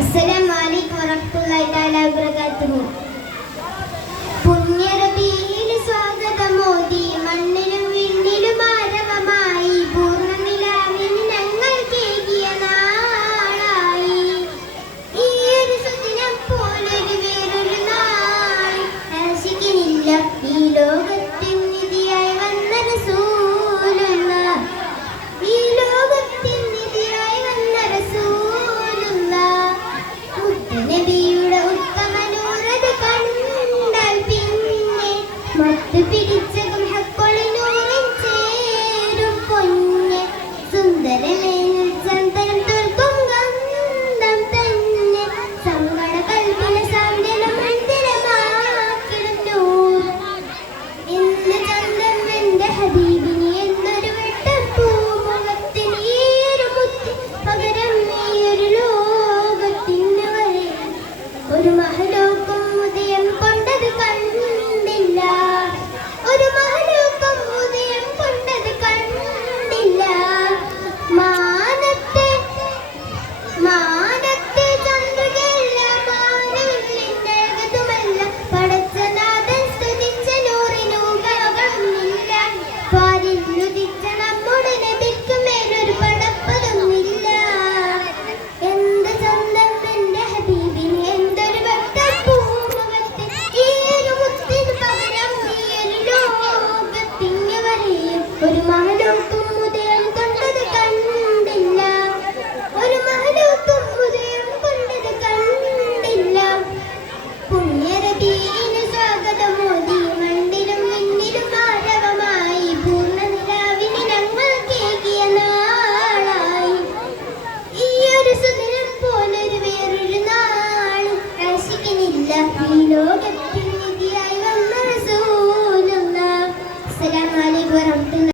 السلام عليكم ورحمة الله تعالى وبركاته. പുണ്യ റബീഇൽ സ്വാഗതമോദി മണ്ണിലും വിണ്ണിലും ആരവമായി പൂർണ്ണനിലാവിന് ഞങ്ങൾ കേകിയ നാളായി. ഈ ഒരു സുദിനം പോലൊരു വേറൊരു നാൾ ആശിക്കുന്നില്ല. ഈ ലോകത്തിൻ നിധിയായി വന്ന റസൂലുള്ള, ഈ ലോകത്തിൻ നിധിയായി വന്ന റസൂലുള്ള, നബിയുടെ ഉത്തമ നൂറത് കണ്ടാൽ പിന്നെ മത്ത് പിടിച്ചതും ഹക്കൊളിനൂറിൻ ചേരും പൊന്നെ. സുന്ദരമേനിൽ ചന്ദനം തോൽക്കും ഗന്ധം തന്നെ, സങ്കട കൽപ്പന സാന്ത്വനം മന്ദിരമാക്കിടും നൂർ. ഇന്ന് ചന്ദ്രൻ എന്റെ ഹബീബിന് എന്നൊരു വെട്ടപ്പൂമുഖത്തിന് ഈയൊരു മുത്തി പകരം ഈയൊരു ലോകത്തിന് വരെ. ഒരു മഹലോകം ഉദയം കൊണ്ടത് കണ്ടില്ല, ഒരു മഹലോകം ഉദയം കൊണ്ടത് കണ്ടില്ല. മാനത്തെ മാനത്തെ ചന്ദ്രികയല്ല, മാനവില്ലിൻ്റെതുമല്ല, പടച്ചനാഥൻ സ്തുതിച്ച നൂറിനൂകളൊന്നില്ല. പാരിലുദിച്ച നമ്മുടെ നബിക്ക് മേലൊരു പടപ്പതൊന്നില്ല. എന്ത് ചന്തം എന്റെ ഹബീബിന്, എന്തൊരു വെട്ടപ്പൂമുഖത്തിന്, ഈയൊരു മുത്തിന് പകരം ഈയൊരു ലോകത്തിന് വരെയും. ഒരു മഹലോകം ഉദയം കൊണ്ടത് കണ്ടില്ല, ഒരു മഹലോകം ഉദയം കൊണ്ടത് കണ്ടില്ല. പുണ്യ റബീഇന് സ്വാഗതമോദി മണ്ണിലും വിണ്ണിലും ആരവമായി പൂർണ്ണനിലാവിന് ഞങ്ങൾ കേകിയ നാളായി. ഈ ഒരു സുദിനം പോലൊരു വേറൊരു നാൾ ആശിക്കുന്നില്ല. ഈ ലോകത്ത്